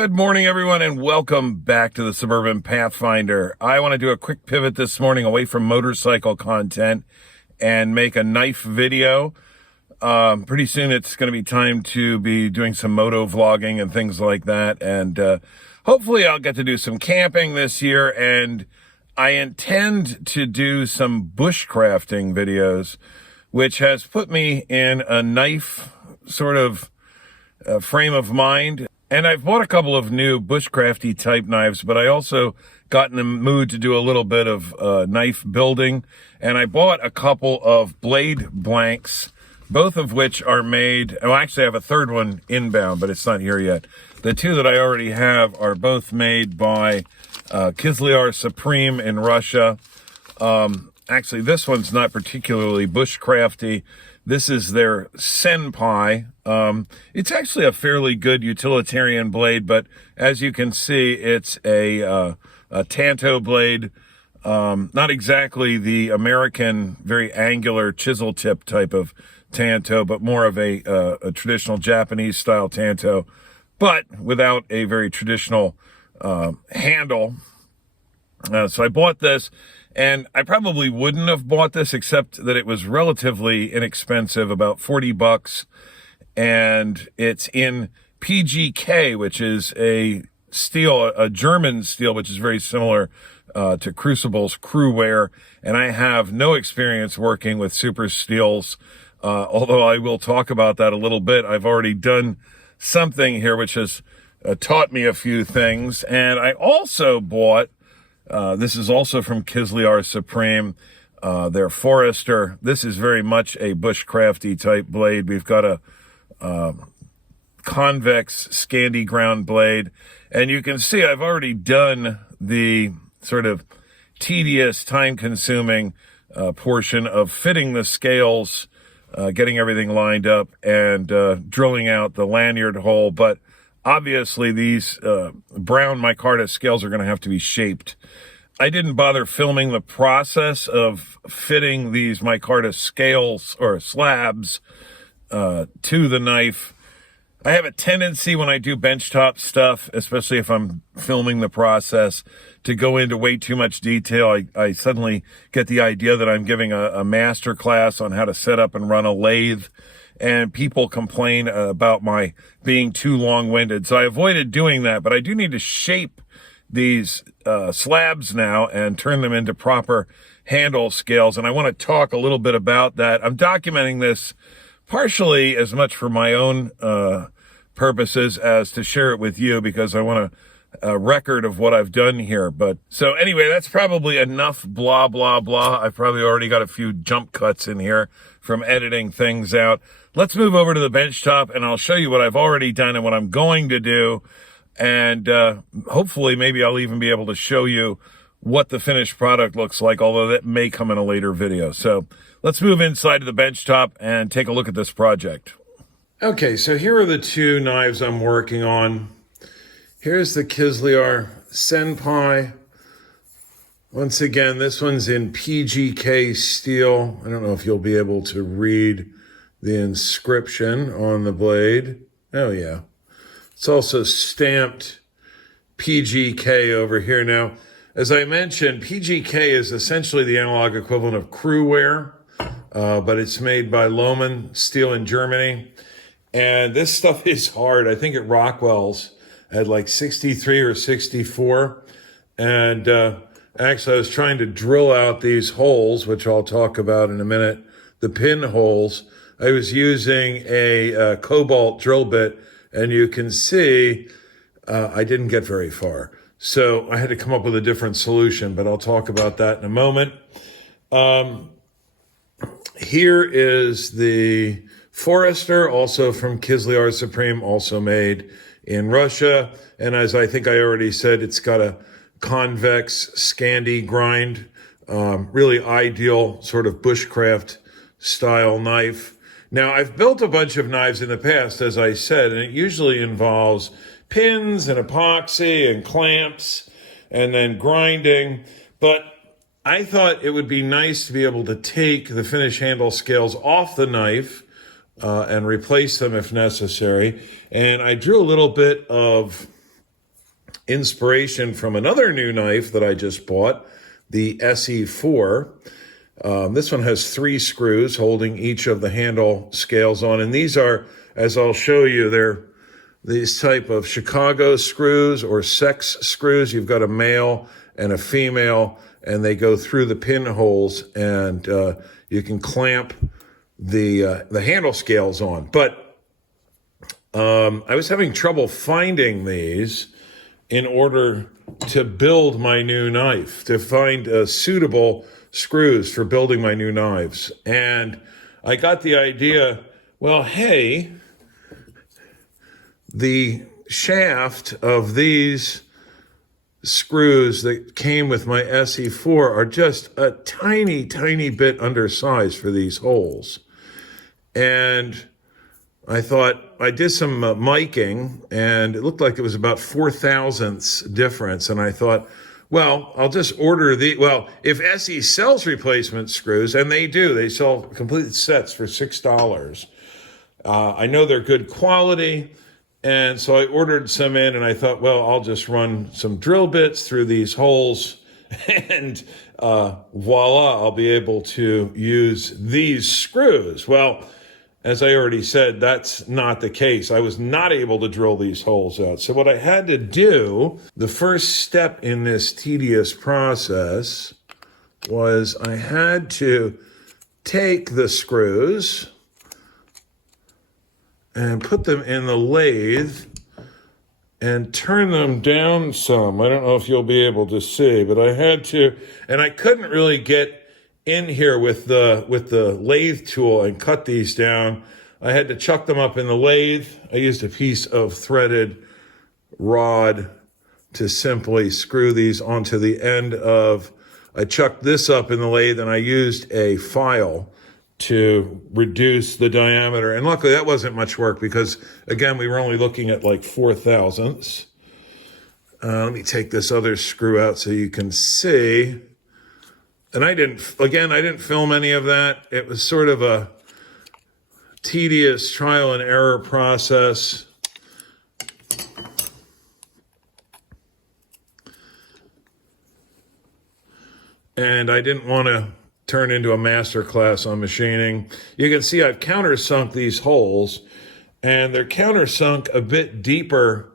Good morning, everyone, and welcome back to the Suburban Pathfinder. I want to do a quick pivot this morning away from motorcycle content and make a knife video. Pretty soon it's going to be time to be doing some moto vlogging and things like that. And hopefully I'll get to do some camping this year. And I intend to do some bushcrafting videos, which has put me in a knife sort of frame of mind. And I've bought a couple of new bushcrafty type knives, but I also got in the mood to do a little bit of knife building. And I bought a couple of blade blanks, both of which are made, well, actually I have a third one inbound, but it's not here yet. The two that I already have are both made by Kizlyar Supreme in Russia. Actually, this one's not particularly bushcrafty. This is their Senpai. It's actually a fairly good utilitarian blade, but as you can see, it's a tanto blade. Not exactly the American, very angular chisel tip type of tanto, but more of a traditional Japanese style tanto, but without a very traditional handle. So I bought this. And I probably wouldn't have bought this except that it was relatively inexpensive, about $40. And it's in PGK, which is a steel, a German steel, which is very similar to Crucible's Crewware. And I have no experience working with super steels, although I will talk about that a little bit. I've already done something here which has taught me a few things. And I also bought this is also from Kizlyar Supreme, their Forester. This is very much a bushcrafty type blade. We've got a convex Scandi ground blade. And you can see I've already done the sort of tedious, time-consuming portion of fitting the scales, getting everything lined up, and drilling out the lanyard hole. But obviously, these brown micarta scales are going to have to be shaped. I didn't bother filming the process of fitting these micarta scales or slabs to the knife. I have a tendency when I do benchtop stuff, especially if I'm filming the process, to go into way too much detail. I suddenly get the idea that I'm giving a master class on how to set up and run a lathe. And people complain about my being too long-winded. So I avoided doing that, but I do need to shape these slabs now and turn them into proper handle scales. And I want to talk a little bit about that. I'm documenting this partially as much for my own purposes as to share it with you, because I want a record of what I've done here. But so anyway, that's probably enough blah, blah, blah. I've probably already got a few jump cuts in here from editing things out. Let's move over to the benchtop and I'll show you what I've already done and what I'm going to do. And hopefully maybe I'll even be able to show you what the finished product looks like, although that may come in a later video. So let's move inside to the benchtop and take a look at this project. Okay, so here are the two knives I'm working on. Here's the Kizlyar Senpai. Once again, this one's in PGK steel. I don't know if you'll be able to read the inscription on the blade. Oh, yeah. It's also stamped PGK over here. Now, as I mentioned, PGK is essentially the analog equivalent of Crewware, but it's made by Lohmann Steel in Germany. And this stuff is hard. I think at Rockwell's at like 63 or 64. And actually, I was trying to drill out these holes, which I'll talk about in a minute, the pin holes. I was using a cobalt drill bit, and you can see I didn't get very far. So I had to come up with a different solution, but I'll talk about that in a moment. Here is the Forester, also from Kizlyar Supreme, also made in Russia. And as I think I already said, it's got a convex Scandi grind, really ideal sort of bushcraft style knife. Now, I've built a bunch of knives in the past, as I said, and it usually involves pins and epoxy and clamps and then grinding. But I thought it would be nice to be able to take the finish handle scales off the knife and replace them if necessary. And I drew a little bit of inspiration from another new knife that I just bought, the SE4. This one has 3 screws holding each of the handle scales on. And these are, as I'll show you, they're these type of Chicago screws or sex screws. You've got a male and a female, and they go through the pinholes, and you can clamp the handle scales on. But I was having trouble finding these in order to build my new knife, to find suitable screws for building my new knives. And I got the idea, well, hey, the shaft of these screws that came with my SE4 are just a tiny, tiny bit undersized for these holes. And I thought, I did some miking, and it looked like it was about 0.004 difference. And I thought, well, I'll just order if SE sells replacement screws, and they do, they sell complete sets for $6. I know they're good quality. And so I ordered some in, and I thought, well, I'll just run some drill bits through these holes, and voila, I'll be able to use these screws. Well, as I already said, that's not the case. I was not able to drill these holes out. So what I had to do, the first step in this tedious process, was I had to take the screws and put them in the lathe and turn them down some. I don't know if you'll be able to see, but I had to, and I couldn't really get in here with the lathe tool and cut these down. I had to chuck them up in the lathe. I used a piece of threaded rod to simply screw these onto the end of, I chucked this up in the lathe, and I used a file to reduce the diameter. And luckily that wasn't much work, because again, we were only looking at like 0.004. Let me take this other screw out so you can see. And I didn't film any of that. It was sort of a tedious trial and error process. And I didn't want to turn into a master class on machining. You can see I've countersunk these holes, and they're countersunk a bit deeper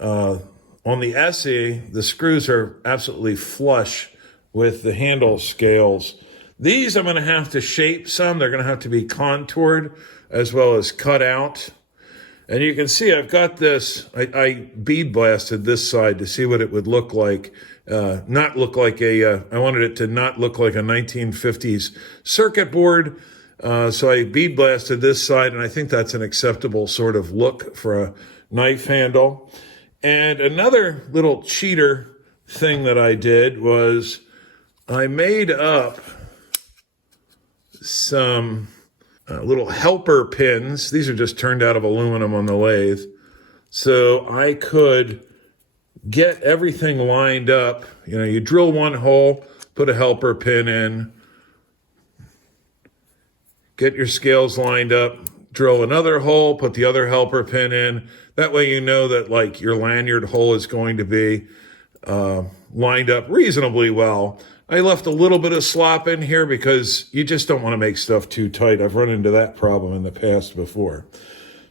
on the SE. The screws are absolutely flush with the handle scales. These I'm going to have to shape some. They're going to have to be contoured as well as cut out. And you can see I've got this, I bead blasted this side to see what it would look like. Not look like I wanted it to not look like a 1950s circuit board. So I bead blasted this side, and I think that's an acceptable sort of look for a knife handle. And another little cheater thing that I did was I made up some little helper pins. These are just turned out of aluminum on the lathe. So I could get everything lined up. You know, you drill one hole, put a helper pin in, get your scales lined up, drill another hole, put the other helper pin in. That way you know that like your lanyard hole is going to be lined up reasonably well. I left a little bit of slop in here because you just don't want to make stuff too tight. I've run into that problem in the past before.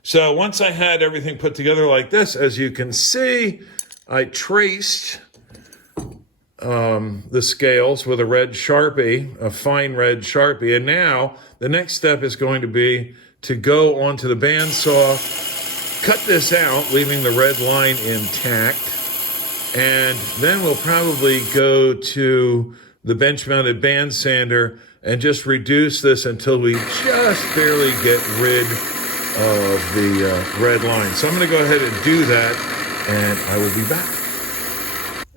So once I had everything put together like this, as you can see, I traced the scales with a red Sharpie, a fine red Sharpie. And now the next step is going to be to go onto the bandsaw, cut this out, leaving the red line intact. And then we'll probably go to the bench-mounted band sander and just reduce this until we just barely get rid of the red line. So I'm going to go ahead and do that, and I will be back.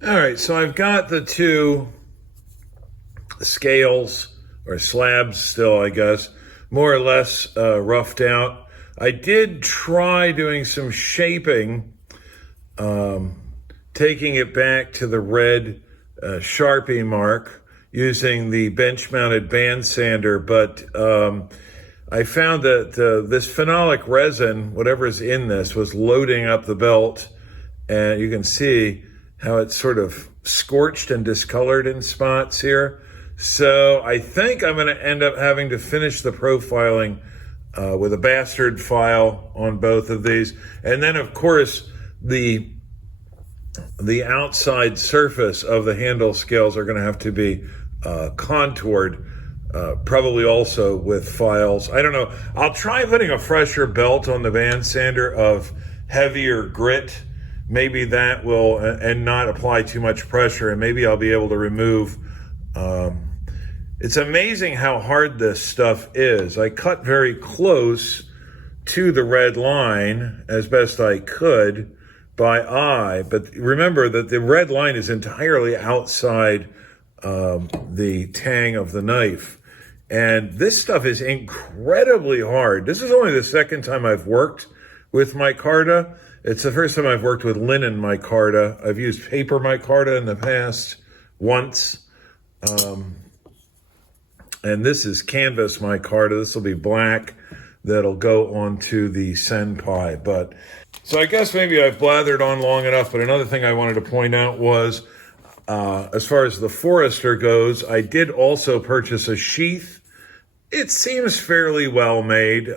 All right, so I've got the two scales, or slabs still, I guess, more or less roughed out. I did try doing some shaping, taking it back to the red Sharpie mark using the bench-mounted band sander, but I found that this phenolic resin, whatever is in this, was loading up the belt, and you can see how it's sort of scorched and discolored in spots here. So I think I'm going to end up having to finish the profiling with a bastard file on both of these. And then, of course, the outside surface of the handle scales are going to have to be contoured, probably also with files. I don't know. I'll try putting a fresher belt on the band sander of heavier grit. Maybe that will, and not apply too much pressure, and maybe I'll be able to remove. It's amazing how hard this stuff is. I cut very close to the red line as best I could by eye, but remember that the red line is entirely outside the tang of the knife. And this stuff is incredibly hard. This is only the second time I've worked with micarta. It's the first time I've worked with linen micarta. I've used paper micarta in the past once. And this is canvas micarta. This will be black. That'll go onto the Senpai. But so I guess maybe I've blathered on long enough. But another thing I wanted to point out was, as far as the Forester goes, I did also purchase a sheath. It seems fairly well made.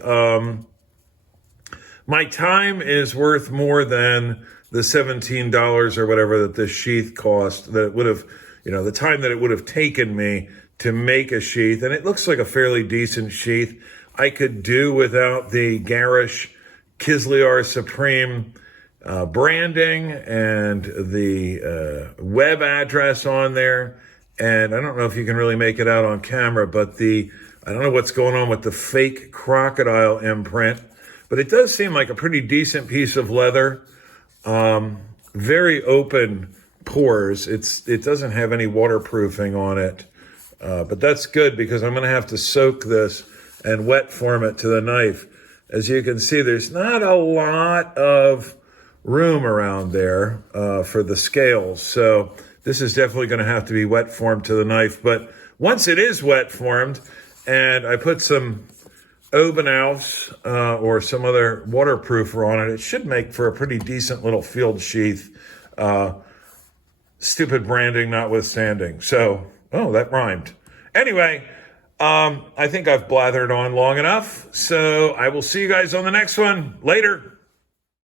My time is worth more than the $17 or whatever that this sheath cost. That it would have, the time that it would have taken me to make a sheath. And it looks like a fairly decent sheath. I could do without the garish Kizlyar Supreme branding and the web address on there. And I don't know if you can really make it out on camera, but I don't know what's going on with the fake crocodile imprint, but it does seem like a pretty decent piece of leather. Very open pores. It doesn't have any waterproofing on it. But that's good because I'm going to have to soak this and wet form it to the knife. As you can see, there's not a lot of room around there for the scales. So this is definitely going to have to be wet formed to the knife. But once it is wet formed and I put some Obenaufs or some other waterproofer on it, it should make for a pretty decent little field sheath. Stupid branding notwithstanding. So, that rhymed. Anyway, I think I've blathered on long enough. So I will see you guys on the next one. Later.